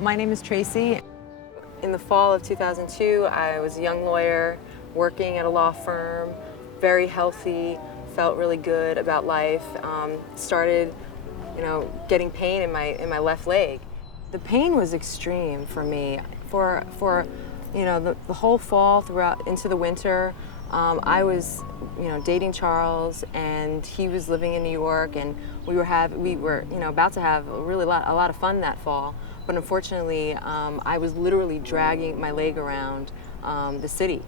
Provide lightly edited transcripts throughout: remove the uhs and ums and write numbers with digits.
My name is Traci. In the fall of 2002, I was a young lawyer working at a law firm, very healthy, felt really good about life. Started, getting pain in my left leg. The pain was extreme for me. For the whole fall throughout into the winter, I was dating Charles, and he was living in New York, and we were about to have a lot of fun that fall. But unfortunately, I was literally dragging my leg around the city.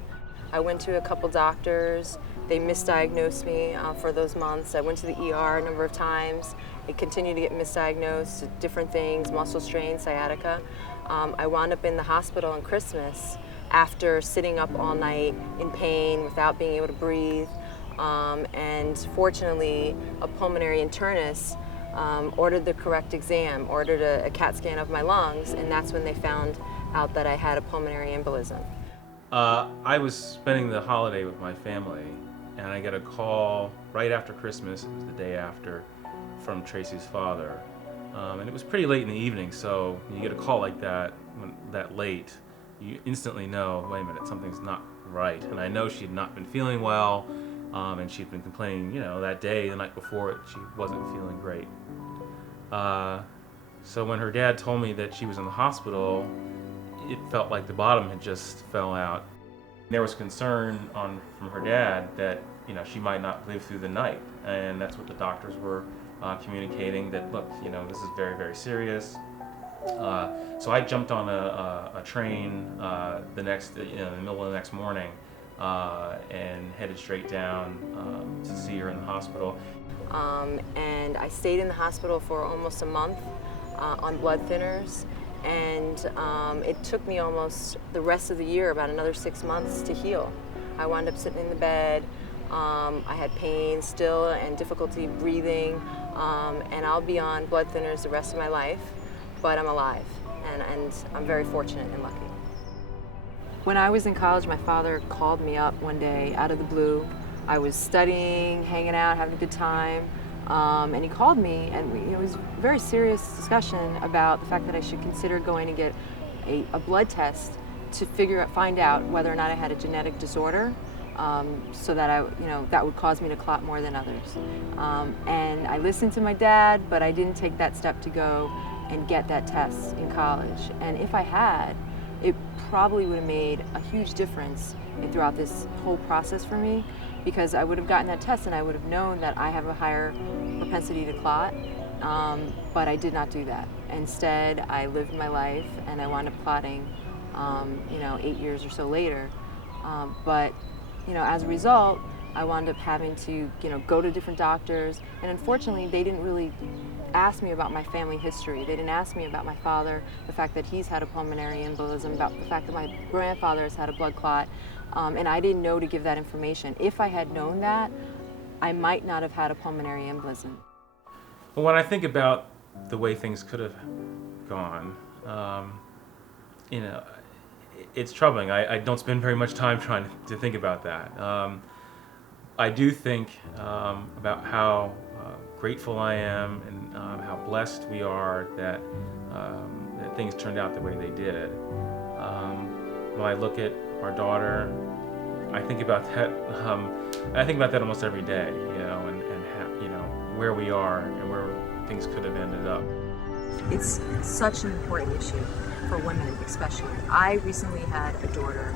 I went to a couple doctors. They misdiagnosed me for those months. I went to the ER a number of times. I continued to get misdiagnosed, different things, muscle strain, sciatica. I wound up in the hospital on Christmas after sitting up all night in pain without being able to breathe. And fortunately, a pulmonary internist ordered the correct exam, ordered a CAT scan of my lungs, and that's when they found out that I had a pulmonary embolism. I was spending the holiday with my family, and I get a call right after Christmas, it was the day after, from Traci's father. And it was pretty late in the evening, so when you get a call like that, that late, you instantly know, wait a minute, something's not right. And I know she'd not been feeling well, and she'd been complaining, that day, the night before, she wasn't feeling great. So when her dad told me that she was in the hospital, it felt like the bottom had just fell out. There was concern from her dad that she might not live through the night, and that's what the doctors were communicating, that look, this is very, very serious. So I jumped on a train in the middle of the next morning and headed straight down to see her in the hospital. And I stayed in the hospital for almost a month on blood thinners, and it took me almost the rest of the year, about another 6 months, to heal. I wound up sitting in the bed. I had pain still and difficulty breathing, and I'll be on blood thinners the rest of my life, but I'm alive, and I'm very fortunate and lucky. When I was in college, my father called me up one day out of the blue. I was studying, hanging out, having a good time, and he called me, and it was a very serious discussion about the fact that I should consider going to get a blood test to find out whether or not I had a genetic disorder, so that that would cause me to clot more than others. And I listened to my dad, but I didn't take that step to go and get that test in college. And if I had, it probably would have made a huge difference throughout this whole process for me, because I would have gotten that test and I would have known that I have a higher propensity to clot, but I did not do that. Instead, I lived my life, and I wound up clotting 8 years or so later. But as a result, I wound up having to go to different doctors, and unfortunately they didn't really ask me about my family history. They didn't ask me about my father, the fact that he's had a pulmonary embolism, about the fact that my grandfather has had a blood clot, and I didn't know to give that information. If I had known that, I might not have had a pulmonary embolism. Well, when I think about the way things could have gone, it's troubling. I don't spend very much time trying to think about that. I do think about how grateful I am, and how blessed we are that things turned out the way they did. When I look at our daughter, I think about that. I think about that almost every day, and how, where we are and where things could have ended up. It's such an important issue for women, especially. I recently had a daughter,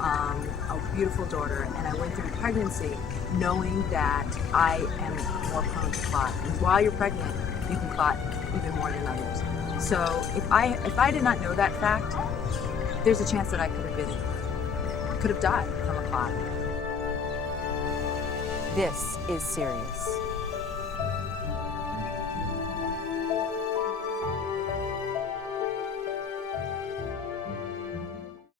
a beautiful daughter, and I went through pregnancy knowing that I am more prone to clot. And while you're pregnant, you can clot even more than others. So if I did not know that fact, there's a chance that I could have died from a clot. This is serious.